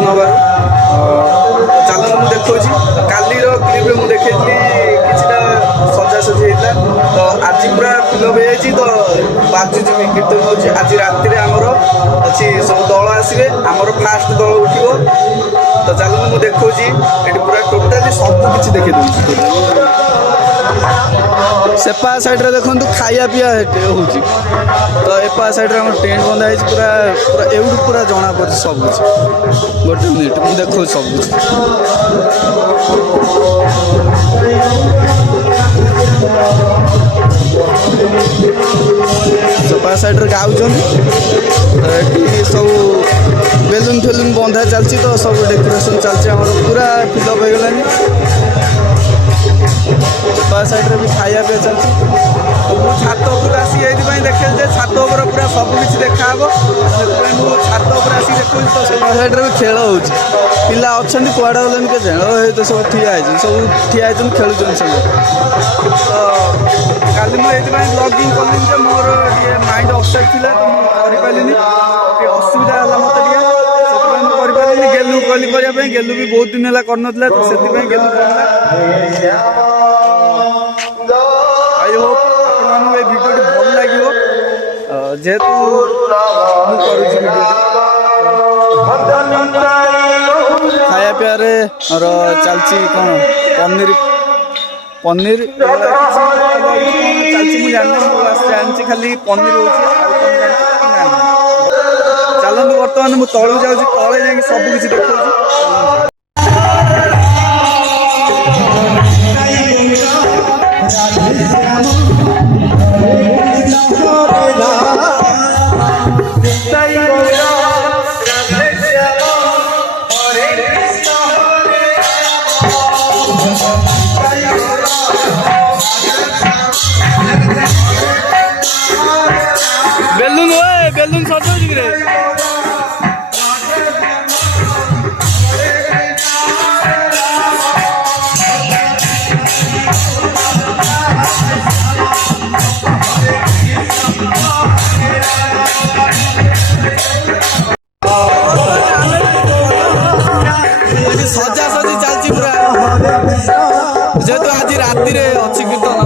ଦର୍ଶନ ହେବାରୁ ଚାଲନ୍ତୁ ମୁଁ ଦେଖାଉଛି। କାଲିର କ୍ଲିପ୍ରେ ମୁଁ ଦେଖେଇଥିଲି କିଛିଟା ସଜାସଜି ହେଇଥିଲା, ତ ଆଜି ପୁରା ଫିଲଅପ୍ ହେଇଯାଇଛି। ତ ବାଜୁଛି ବି କୀର୍ତ୍ତନ ହେଉଛି। ଆଜି ରାତିରେ ଆମର ଅଛି ସବୁ ଦଳ ଆସିବେ, ଆମର ଫାଷ୍ଟ ଦଳ ଉଠିବ। ତ ଚାଲନ୍ତୁ ମୁଁ ଦେଖାଉଛି, ଏଠି ପୁରା ଟୋଟାଲି ସବୁ କିଛି ଦେଖେଇ ଦେଉଛି। ସେପା ସାଇଡ଼୍ରେ ଦେଖନ୍ତୁ ଖାଇବା ପିଇବା ହେଉଛି। ତ ଏପା ସାଇଡ଼୍ରେ ଆମର ଟେଣ୍ଟ ବନ୍ଧା ହେଇଛି। ପୁରା ପୁରା ଏଉଠୁ ପୁରା ଜଣାପଡ଼ୁଛି ସବୁ କିଛି। ଗୋଟେ ମିନିଟ୍ ମୁଁ ଦେଖାଉଛି ସବୁ କିଛି। ସେପା ସାଇଡ଼୍ରେ ଗାଉଛନ୍ତି। ତ ଏଠି ସବୁ ବେଲୁନ୍ ଫେଲୁନ୍ ବନ୍ଧା ଚାଲିଛି। ତ ସବୁ ଡେକୋରେସନ୍ ଚାଲିଛି। ଆମର ପୁରା ଫିଲଅପ୍ ହେଇଗଲାଣି। ସେପା ସାଇଡ଼୍ରେ ବି ଖାଇବା ପିଇବା ଚାଲିଛି। ମୁଁ ଛାତ ଉପରକୁ ଆସିକି ଏଇଥିପାଇଁ ଦେଖେଇଲି ଯେ ଛାତ ଉପରେ ପୁରା ସବୁ କିଛି ଦେଖାହେବ। ସେଥିପାଇଁ ମୁଁ ଛାତ ଉପରେ ଆସିକି ଦେଖୁଛି। ତ ସେପା ସାଇଡ଼୍ରେ ବି ଖେଳ ହେଉଛି। ପିଲା ଅଛନ୍ତି, କୁଆଡ଼େ ଗଲେନି କେଜାଣି। ଏଇ ତ ସବୁ ଠିଆ ହେଇଛନ୍ତି, ଖେଳୁଛନ୍ତି ସବୁ। ତ କାଲି ମୁଁ ଏଇଥିପାଇଁ ବ୍ଲଗିଂ କଲିନି ଯେ ମୋର ଟିକେ ମାଇଣ୍ଡ ଅପସେଟ୍ ଥିଲା, ତ ମୁଁ କରିପାରିଲିନି। ଟିକେ ଅସୁବିଧା ହେଲା ମୋତେ ଟିକେ, ସେଥିପାଇଁ ମୁଁ କରିପାରିଲିନି। ଗେଲୁକୁ କହିଲି କରିବା ପାଇଁ, ଗେଲୁ ବି ବହୁତ ଦିନ ହେଲା କରିନଥିଲା, ତ ସେଥିପାଇଁ ଗେଲୁ କରିଲା। ଆଇ ହୋପ୍ ଆପଣମାନଙ୍କୁ ଏଇ ଭିଡ଼ିଓଟି ଭଲ ଲାଗିବ, ଯେହେତୁ ମୁଁ କରୁଛି ଭିଡ଼ିଓଟି। ଖାଇବା ପିଇବାରେ ଆମର ଚାଲିଛି କ'ଣ ପନିର ଚାଲିଛି। ମୁଁ ଜାଣିନି, ମୁଁ ଜାଣିଛି ଖାଲି ପନିର ହେଉଛି। ଆଉ କ'ଣ ଜାଣିଛି ମୁଁ ଜାଣିନି। ଚାଲନ୍ତୁ ବର୍ତ୍ତମାନ ମୁଁ ତଳକୁ ଯାଉଛି, ତଳେ ଯାଇକି ସବୁ କିଛି ଦେଖାଉଛି। ବେଲୁନ ସଜାଉଛି କିରେ? ସଜାସଜି ଚାଲିଛି ପୁରା, ଯେହେତୁ ଆଜି ରାତିରେ ଅଛି କୀର୍ତ୍ତନ।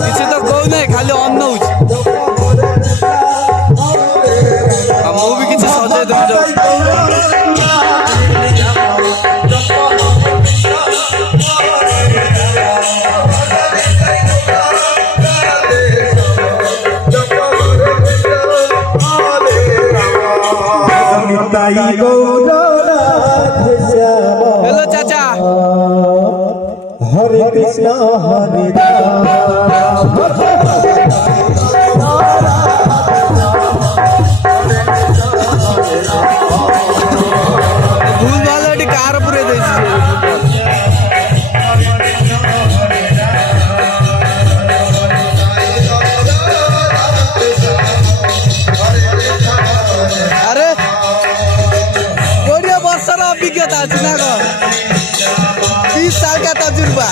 କିଛି ତ କହୁନାହିଁ, ଖାଲି ଅନଉଛି। ମୁଁ ବି କିଛି ସଜେଇ ଦେବି ଯାଉଛି। हेलो चाचा। हरे कृष्ण हरे राम। भूल भाल कार पूरे अरे कोड़िया वर्षर अभिज्ञता 20 साल का तजुर्बा।